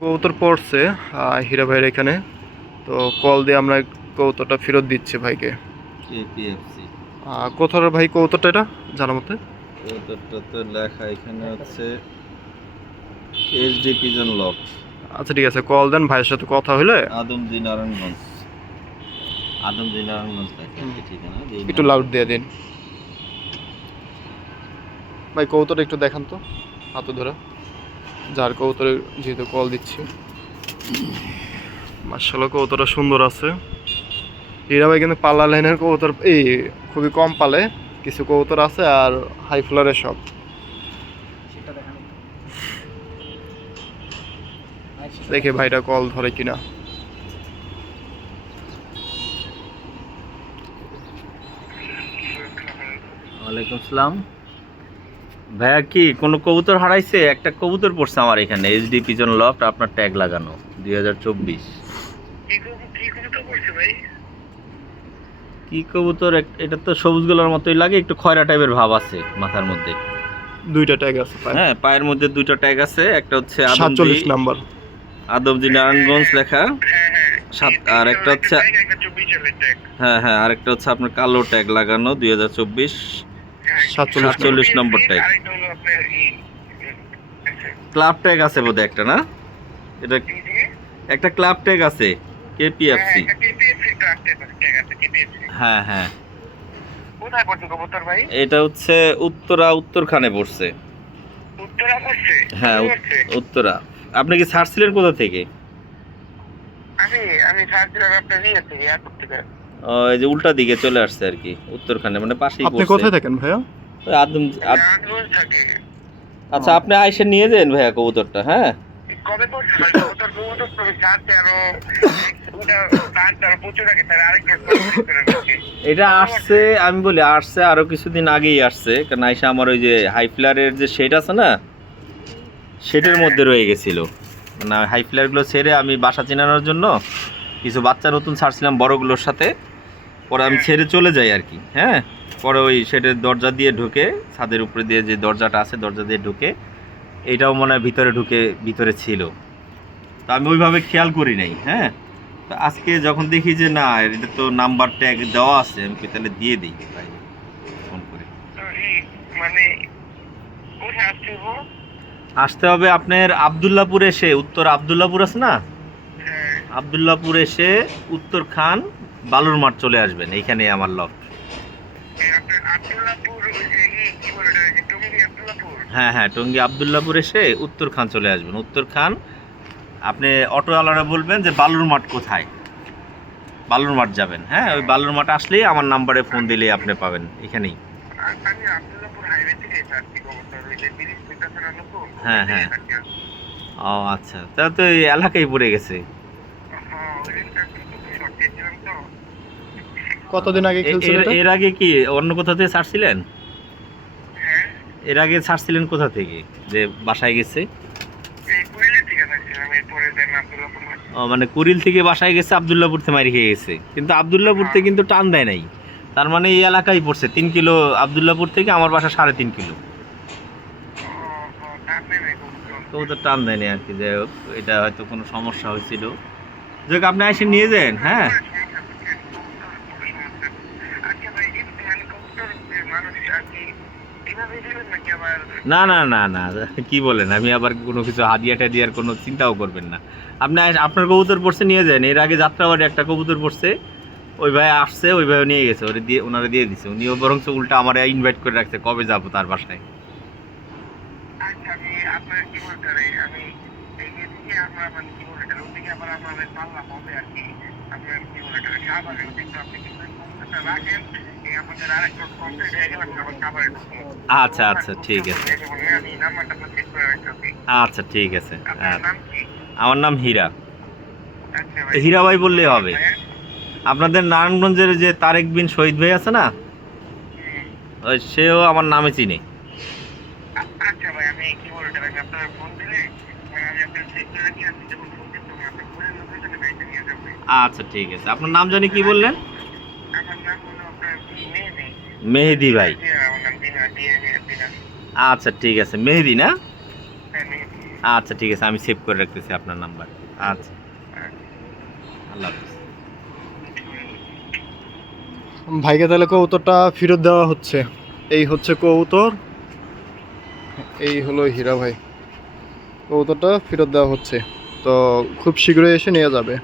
কবুতর পড়ছে হীরা ভাইয়ের এখানে। তো কল দিয়ে আমরা কবুতরটা ফেরত দিচ্ছি ভাইকে। কোথার ভাই কবুতরটা এটা? জানা মতে? ওটাটা তো লেখা এখানে হচ্ছে এইচডি পিজন লক আচ্ছা ঠিক আছে কল দেন ভাইয়ের সাথে কথা হলে আদমজি নারায়ণগঞ্জ। আদমজি নারায়ণগঞ্জ ঠিকানা একটু লাউড দিয়ে দিন। ভাই কবুতর একটু দেখান তো হাতে ধরে। যার কবুতরে যেহেতু কল দিচ্ছি। মার্শাল্লাহ কবুতরটা সুন্দর আছে। এরা ভাই কিন্তু পাল্লা লাইনের কবুতর এই খুবই কম পালে কিছু কবুতর আছে আর হাই ফ্লোরের সব। দেখে ভাইটা কল ধরে কিনা। ওয়ালাইকুম আসসালাম। ভাইয়া কি কোনো কবুতর হারাইছে? একটা কবুতর পড়ছে আমার এখানে এইচডি পিজন লফট আপনার ট্যাগ লাগানো দুই হাজার চব্বিশ। কি কবুতর এটা তো সবুজ গোলার মতোই লাগে একটু খয়রা টাইপের ভাব আছে মাথার মধ্যে। দুইটা ট্যাগ আছে হ্যাঁ পায়ের মধ্যে দুইটা ট্যাগ আছে একটা হচ্ছে সাতচল্লিশ নাম্বার। আদমজি নারায়ণগঞ্জ লেখা। সাত আর একটা হচ্ছে হ্যাঁ হ্যাঁ আরেকটা হচ্ছে আপনার কালো ট্যাগ লাগানো দুই হাজার চব্বিশ। সাতচল্লিশ নম্বর ট্যাগ ক্লাব ট্যাগ আছে বোধহয় একটা না? এটা একটা ক্লাব ট্যাগ আছে কেপিএফসি হ্যাঁ হ্যাঁ এটা হচ্ছে উত্তরা উত্তরখানে পড়ছে। হ্যাঁ? উত্তরা। আপনি কি ছাড়ছিলেন কোথা থেকে? আমি আমি ছাড়ছিলাম আপনার ইয়ে থেকে এয়ারপোর্ট থেকে। ও, এই যে উল্টা দিকে চলে আসছে আর কি উত্তরখানে মানে পাশেই আপনি কোথায় থাকেন ভাইয়া? ওই আদম আচ্ছা আপনি আইসে নিয়ে যান ভাইয়া কবুতরটা হ্যাঁ। এটা আসছে আমি বলি আসছে আরও কিছুদিন আগেই আসছে কারণ আইসা আমার ওই যে হাই ফ্লারের যে শেড আছে না শেডের মধ্যে রয়ে গেছিল। মানে হাই ফ্লারগুলো ছেড়ে আমি বাসা চেনানোর জন্য কিছু বাচ্চা নতুন ছাড়ছিলাম বড়গুলোর সাথে পরে আমি ছেড়ে চলে যাই আর কি হ্যাঁ? পরে ওই শেডের দরজা দিয়ে ঢুকে ছাদের উপরে দিয়ে যে দরজাটা আছে দরজা দিয়ে ঢুকে এটাও মনে হয় ভিতরে ঢুকে ভিতরে ছিল। তো আমি ওইভাবে খেয়াল করি নাই হ্যাঁ? তো আজকে যখন দেখি যে না এটা তো নাম্বার ট্যাগ দেওয়া আছে আমি তাহলে দিয়ে দিই ভাই ফোন করে। মানে আসতে হবে আপনার আবদুল্লাপুর এসে উত্তর আবদুল্লাপুর আছে না? আবদুল্লাপুর এসে উত্তর খান বালুর মাঠ চলে আসবেন এইখানে আমার আব্দুল্লাহপুর হ্যাঁ হ্যাঁ টঙ্গী আবদুল্লাপুর এসে উত্তর খান চলে আসবেন। উত্তর খান আপনি অটোওয়ালারা বলবেন যে বালুর মাঠ কোথায়? বালুর মাঠ যাবেন হ্যাঁ ওই বালুর মাঠ আসলেই আমার নাম্বারে ফোন দিলেই আপনি পাবেন এখানেই। হ্যাঁ, হ্যাঁ। ও আচ্ছা। তাহলে তো এই এলাকায় পড়ে গেছে হ্যাঁ, ওই দিনটা কিন্তু শর্ট দিয়েছিলাম তো। কতদিন আগে খেলছেন এর আগে কি অন্য কোথা থেকে ছাড়ছিলেন? হ্যাঁ, এর আগে ছাড়ছিলেন কোথা থেকে? যে বাসায় গেছে? মানে কুড়িল থেকে বাসায় গেছে আবদুল্লাপুর থেকে মারি খেয়ে গেছে। কিন্তু আবদুল্লাপুর থেকে কিন্তু টান দেয় নাই। তার মানে এই এলাকায় পড়ছে তিন কিলো আবদুল্লাপুর থেকে আমার বাসা সাড়ে তিন কিলো। তো তো টান দেয়নি আর কি যাই হোক এটা হয়তো কোনো সমস্যা হয়েছিল। যাই হোক আপনি এসে নিয়ে যান হ্যাঁ আচ্ছা ভাই, এমনি মানে কবুতর যে মানুষ আর কি এভাবে দিবেন নাকি আবার না না না না, কি বলেন? আমি আবার কোনো কিছু হাদিয়া টাদিয়ার কোনো চিন্তাও করবেন না। আপনি আপনার কবুতর পড়ছে নিয়ে যান। এর আগে যাত্রাবাড়ি একটা কবুতর পড়ছে। ওই ভাই আসছে, ওই ভাই নিয়ে গেছে। ওরে দিয়ে ওনারা দিয়ে দিছে। উনিও বরং উল্টা আমার ইনভাইট করে রাখছে, কবে যাব তার বাসায়। রাখেন। আচ্ছা আচ্ছা ঠিক আছে। আচ্ছা ঠিক আছে। কি? আমার নাম হীরা। আচ্ছা হীরা ভাই বললেই হবে? আপনাদের নারায়ণগঞ্জের যে তারেক বিন শহীদ ভাই আছে না? ওই সেও আমার নামে চিনে। আচ্ছা মানে আচ্ছা ঠিক আছে। আপনার নাম জানি কি বললেন আমার নাম হলো আপনার মেহেদি ভাই। আচ্ছা ঠিক আছে। মেহেদি না? আচ্ছা ঠিক আছে। আমি সেভ করে রাখতেছি আপনার নাম্বার আচ্ছা। আল্লাহ ভাইকে তাহলে কৌতরটা ফেরত দেওয়া হচ্ছে। এই হচ্ছে কৌতর এই হলো হীরা ভাই। কৌতরটা ফেরত দেওয়া হচ্ছে। তো খুব শীঘ্রই এসে নিয়ে যাবে।